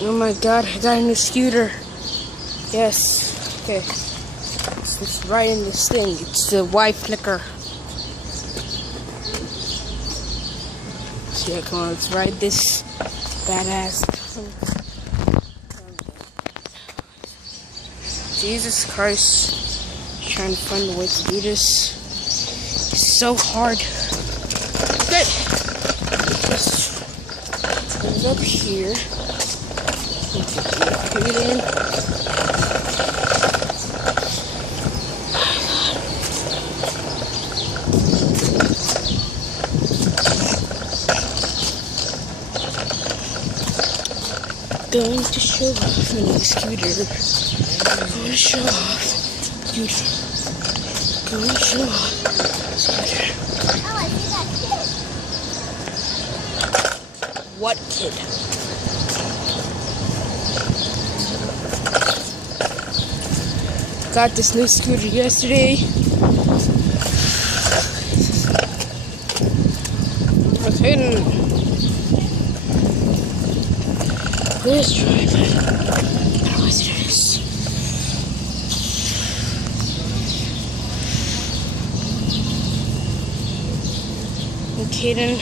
Oh my god, I got a new scooter. Yes. Okay. It's right in this thing. It's the Y Flicker. So yeah, come on, let's ride this badass. Jesus Christ. Trying to find a way to do this. It's so hard. Okay. Just put it up here. Put it in. Going to show off my new scooter. Going to show off scooter. Going to show off scooter. Oh, I see that kid. What kid? Got this new scooter yesterday. What's hidden? Let's drive it. What's this? Okay then.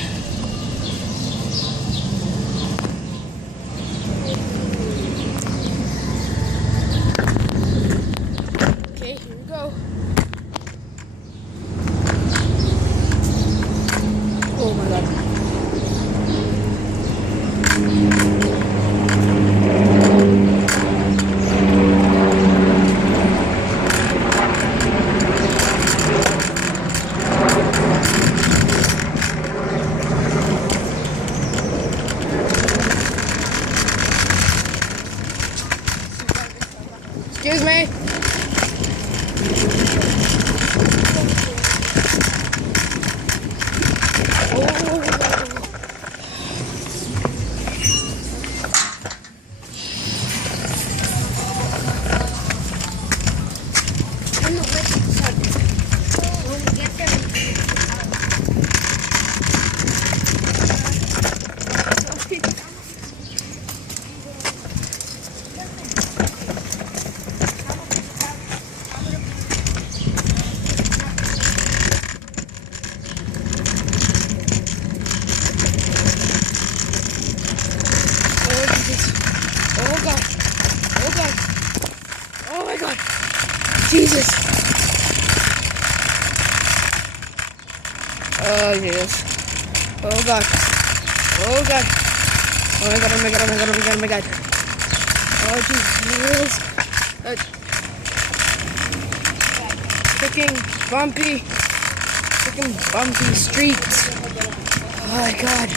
Okay, here we go. Oh my god. Excuse me. Oh my god. Jesus. Oh Jesus. Oh god. Oh god. Oh my god, oh my god, oh my god, oh my god, oh my god. Oh Jesus. Freaking bumpy streets. Oh my god.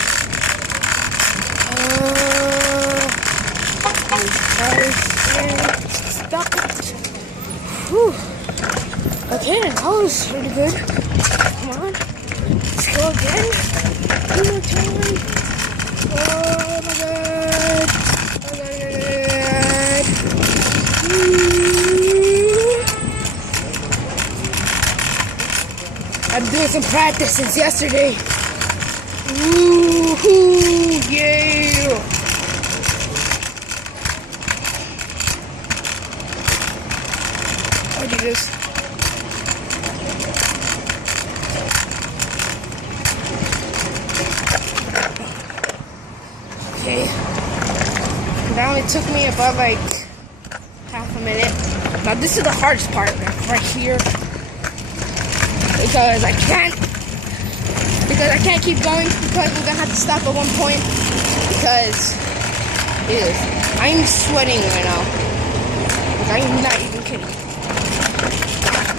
Stop it. Whew. Okay, that was pretty good. Come on. Let's go again. One more time. Oh my god. Oh my god. I'm doing some practice since yesterday. Woohoo! Yeah! I'll do this. Okay. That only took me about like half a minute. Now this is the hardest part, right here. Because I can't keep going because we're gonna have to stop at one point because I'm sweating right now. Like, I'm not even kidding.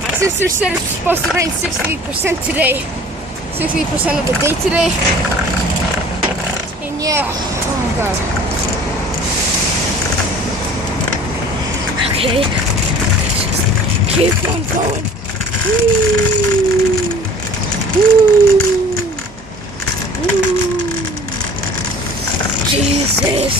My sister said it's supposed to rain 60% today. 60% of the day today. And yeah, oh my god. Okay. Just keep on going. Woo. Woo. Woo. Jesus.